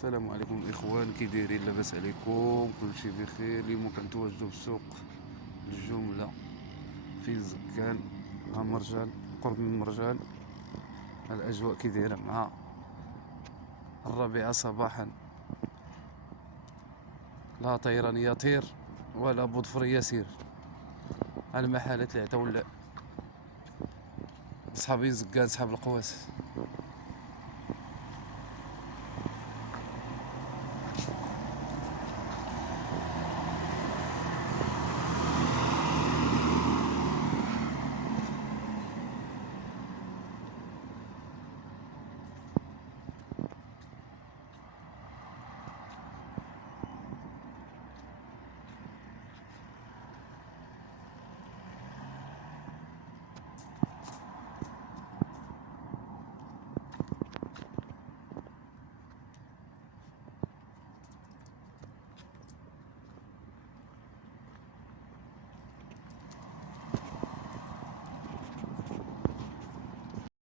السلام عليكم الاخوان، كي دايرين؟ لاباس عليكم؟ كلشي بخير؟ اليوم كنتواجدوا في سوق الجمله في زكان مع مرجان، قرب من مرجان. الاجواء كي دايره مع الرابعه صباحا، لا طيران يطير ولا بوظفر يسير. المحلات اللي عطاو صحابي زكان، صحاب القواس.